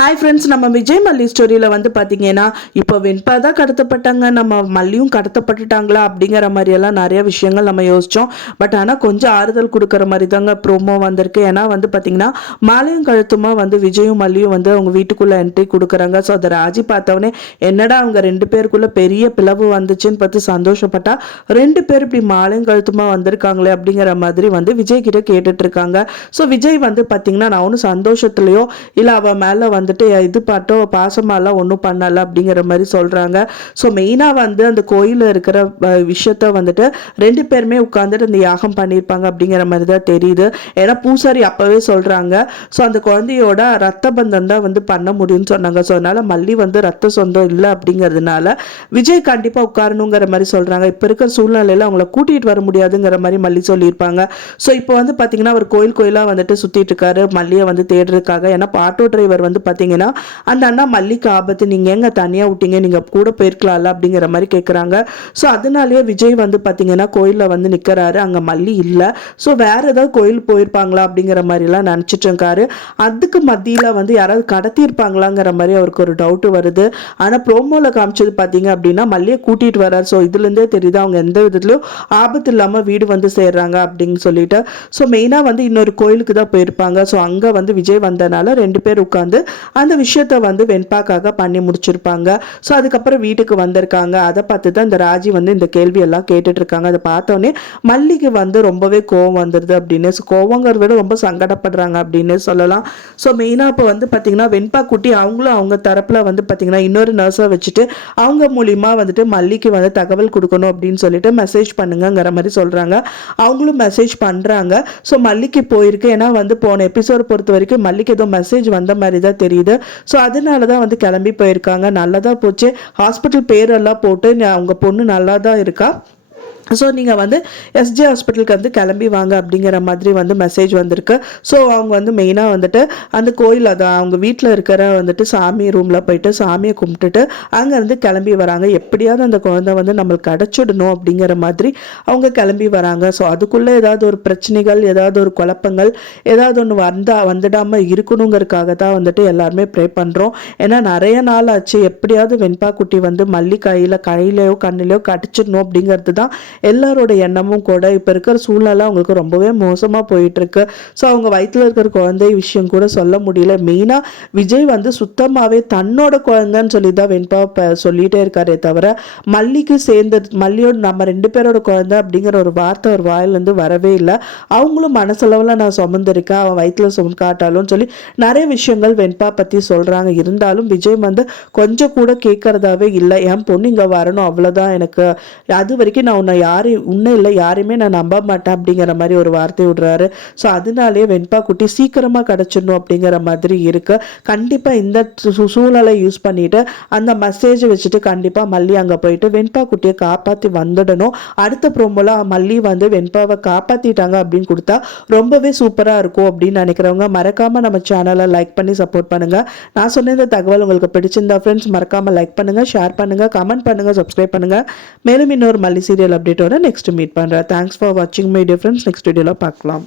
Hi friends, நம்ம விஜய் மல்லி ஸ்டோரியில் வந்து பார்த்தீங்கன்னா இப்போ வெண்பா தான் கடத்தப்பட்டாங்க, நம்ம மல்லியும் கடத்தப்பட்டுட்டாங்களா அப்படிங்கிற மாதிரியெல்லாம் நிறைய விஷயங்கள் நம்ம யோசித்தோம். பட் ஆனால் கொஞ்சம் ஆறுதல் கொடுக்குற மாதிரி தாங்க ப்ரோமோ வந்திருக்கு. ஏன்னா வந்து பார்த்தீங்கன்னா மாலையும் கழுத்துமா வந்து விஜயும் மல்லியும் வந்து அவங்க வீட்டுக்குள்ளே என்ட்ரி கொடுக்குறாங்க. ஸோ அதை ராஜி பார்த்தவொடனே என்னடா அவங்க ரெண்டு பேருக்குள்ளே பெரிய பிளவு வந்துச்சுன்னு பார்த்து சந்தோஷப்பட்டா, ரெண்டு பேர் இப்படி மாலையும் கழுத்துமா வந்திருக்காங்களே அப்படிங்கிற மாதிரி வந்து விஜய் கிட்ட கேட்டுட்டு இருக்காங்க. ஸோ விஜய் வந்து பார்த்தீங்கன்னா நான் ஒன்றும் சந்தோஷத்துலையோ இல்லை அவள் மேலே வந்துட்டு இது பாட்டோ பாசமாலாம் ஒன்றும் பண்ணல அப்படிங்கிற மாதிரி சொல்றாங்க. ஸோ மெயினாக வந்து அந்த கோயிலில் இருக்கிற விஷயத்த வந்துட்டு ரெண்டு பேருமே உட்காந்துட்டு அந்த யாகம் பண்ணியிருப்பாங்க அப்படிங்கிற மாதிரி தான் தெரியுது. ஏன்னா பூசாரி அப்பவே சொல்றாங்க, ஸோ அந்த குழந்தையோட ரத்த பந்தம் தான் வந்து பண்ண முடியும்னு சொன்னாங்க. ஸோ அதனால மல்லி வந்து ரத்த சொந்தம் இல்லை அப்படிங்கிறதுனால விஜய் கண்டிப்பாக உட்காரணுங்கிற மாதிரி சொல்றாங்க. இப்போ இருக்கிற சூழ்நிலையில அவங்கள கூட்டிகிட்டு வர முடியாதுங்கிற மாதிரி மல்லி சொல்லியிருப்பாங்க. ஸோ இப்போ வந்து பார்த்தீங்கன்னா அவர் கோயிலாக வந்துட்டு சுற்றிட்டு இருக்காரு மல்லியை வந்து தேடுறதுக்காக. ஏன்னா ஆட்டோ டிரைவர் வந்து பார்த்தீங்கன்னா அந்த அண்ணா மல்லிக்கு ஆபத்து, நீங்க எங்க தனியா விட்டீங்க, நீங்க கூட போயிருக்கலாம்ல அப்படிங்கிற மாதிரி கேட்குறாங்க. ஸோ அதனாலேயே விஜய் வந்து பார்த்தீங்கன்னா கோயிலில் வந்து நிற்கிறாரு, அங்கே மல்லி இல்லை. ஸோ வேற ஏதாவது கோயில் போயிருப்பாங்களா அப்படிங்கிற மாதிரிலாம் நினச்சிட்டு இருக்காரு. அதுக்கு மத்தியில் வந்து யாராவது கடத்தியிருப்பாங்களாங்கிற மாதிரி அவருக்கு ஒரு டவுட்டு வருது. ஆனால் ப்ரோமோவில் காமிச்சது பார்த்தீங்க அப்படின்னா மல்லியை கூட்டிகிட்டு வர்றாரு. ஸோ இதுலேருந்தே தெரியுது அவங்க எந்த விதத்துலையும் ஆபத்து இல்லாமல் வீடு வந்து சேர்றாங்க அப்படின்னு சொல்லிட்டு. ஸோ மெயினாக வந்து இன்னொரு கோயிலுக்கு தான் போயிருப்பாங்க. ஸோ அங்கே வந்து விஜய் வந்தனால ரெண்டு பேர் உட்காந்து அந்த விஷயத்த வந்து வெண்பாக்காக பண்ணி முடிச்சிருப்பாங்க. ஸோ அதுக்கப்புறம் வீட்டுக்கு வந்திருக்காங்க. அதை பார்த்து தான் இந்த ராஜி வந்து இந்த கேள்வி எல்லாம் கேட்டுட்டு இருக்காங்க. அதை பார்த்தோன்னே மல்லிக்கு வந்து ரொம்பவே கோவம் வந்துடுது அப்படின்னு, கோவங்கிறத விட ரொம்ப சங்கடப்படுறாங்க அப்படின்னு சொல்லலாம். ஸோ மெயினாக இப்போ வந்து பார்த்தீங்கன்னா வெண்பா குட்டி அவங்களும் அவங்க தரப்பில் வந்து பார்த்தீங்கன்னா இன்னொரு நர்ஸை வச்சுட்டு அவங்க மூலியமாக வந்துட்டு மல்லிக்கு வந்து தகவல் கொடுக்கணும் அப்படின்னு சொல்லிட்டு மெசேஜ் பண்ணுங்கிற மாதிரி சொல்கிறாங்க. அவங்களும் மெசேஜ் பண்ணுறாங்க. ஸோ மல்லிக்கு போயிருக்கு. ஏன்னா வந்து போன எபிசோட் பொறுத்த வரைக்கும் மல்லிக்கு ஏதோ மெசேஜ் வந்த மாதிரி தான் தெரியுது. ஸோ அதனால தான் வந்து கிளம்பி போயிருக்காங்க. நல்லதா போச்சு. ஹாஸ்பிட்டல் பேரெல்லாம் போட்டு அவங்க பொண்ணு நல்லா தான் இருக்கா, ஸோ நீங்கள் வந்து எஸ்ஜே ஹாஸ்பிட்டலுக்கு வந்து கிளம்பி வாங்க அப்படிங்கிற மாதிரி வந்து மெசேஜ் வந்திருக்கு. ஸோ அவங்க வந்து மெயினாக வந்துட்டு அந்த கோயில் அதான் அவங்க வீட்டில் இருக்கிற வந்துட்டு சாமி ரூமில் போயிட்டு சாமியை கும்பிட்டுட்டு அங்கேருந்து கிளம்பி வராங்க. எப்படியாவது அந்த குழந்தை வந்து நம்மளுக்கு கிடச்சிடணும் அப்படிங்கிற மாதிரி அவங்க கிளம்பி வராங்க. ஸோ அதுக்குள்ளே ஏதாவது ஒரு பிரச்சனைகள், ஏதாவது ஒரு குழப்பங்கள், ஏதாவது ஒன்று வந்துடாமல் இருக்கணுங்கிறதுக்காக தான் வந்துட்டு எல்லாருமே ப்ரே பண்ணுறோம். ஏன்னா நிறைய நாள் ஆச்சு, எப்படியாவது வெண்பா குட்டி வந்து மல்லி கையிலையோ கண்ணிலையோ கடிச்சிடணும் அப்படிங்கிறது தான் எல்லாரோட எண்ணமும் கூட. இப்போ இருக்கிற சூழ்நிலை அவங்களுக்கு ரொம்பவே மோசமாக போயிட்டு இருக்கு. ஸோ அவங்க வயிற்றில் இருக்கிற குழந்தை விஷயம் கூட சொல்ல முடியல. மெயினாக விஜய் வந்து சுத்தமாகவே தன்னோட குழந்தைன்னு சொல்லி தான் வெண்பா சொல்லிகிட்டே இருக்காரே தவிர மல்லிக்கு சேர்ந்து மல்லியோட நம்ம ரெண்டு பேரோட குழந்தை அப்படிங்கிற ஒரு வார்த்தை ஒரு வாயிலேருந்து வரவே இல்லை. அவங்களும் மனசளவில் நான் சுமந்திருக்கேன், அவன் வயிற்றில் சுமக்காட்டாலும் சொல்லி நிறைய விஷயங்கள் வெண்பா பற்றி சொல்கிறாங்க. இருந்தாலும் விஜய் வந்து கொஞ்சம் கூட கேட்கறதாவே இல்லை. என் பொண்ணு இங்கே வரணும் அவ்வளோதான், எனக்கு அது வரைக்கும் நான் உன்னை இல்லை யாரையுமே நான் நம்ப மாட்டேன் அப்படிங்கிற மாதிரி ஒரு வார்த்தை விடுறாரு. ஸோ அதனாலே வெண்பா குட்டி சீக்கிரமாக கிடச்சிடணும் அப்படிங்கிற மாதிரி இருக்கு. கண்டிப்பாக இந்த சூழலை யூஸ் பண்ணிட்டு அந்த மெசேஜை வச்சுட்டு கண்டிப்பாக மல்லி அங்கே போயிட்டு வெண்பா குட்டியை காப்பாற்றி வந்துடணும். அடுத்த ப்ரோமோல மல்லி வந்து வெண்பாவை காப்பாற்றிட்டாங்க அப்படின்னு கொடுத்தா ரொம்பவே சூப்பராக இருக்கும் அப்படின்னு நினைக்கிறவங்க மறக்காமல் நம்ம சேனலை லைக் பண்ணி சப்போர்ட் பண்ணுங்கள். நான் சொன்ன இந்த தகவல் உங்களுக்கு பிடிச்சிருந்தா ஃப்ரெண்ட்ஸ் மறக்காமல் லைக் பண்ணுங்கள், ஷேர் பண்ணுங்கள், கமெண்ட் பண்ணுங்கள், சப்ஸ்கிரைப் பண்ணுங்கள். மேலும் இன்னொரு மல்லி சீரியல் அப்டேட்டோட நெக்ஸ்ட் மீட் பண்ணுறேன். தேங்க்ஸ் ஃபார் வாட்சிங் மை டியர் ஃப்ரெண்ட்ஸ். நெக்ஸ்ட் வீடியோவில் பார்க்கலாம்.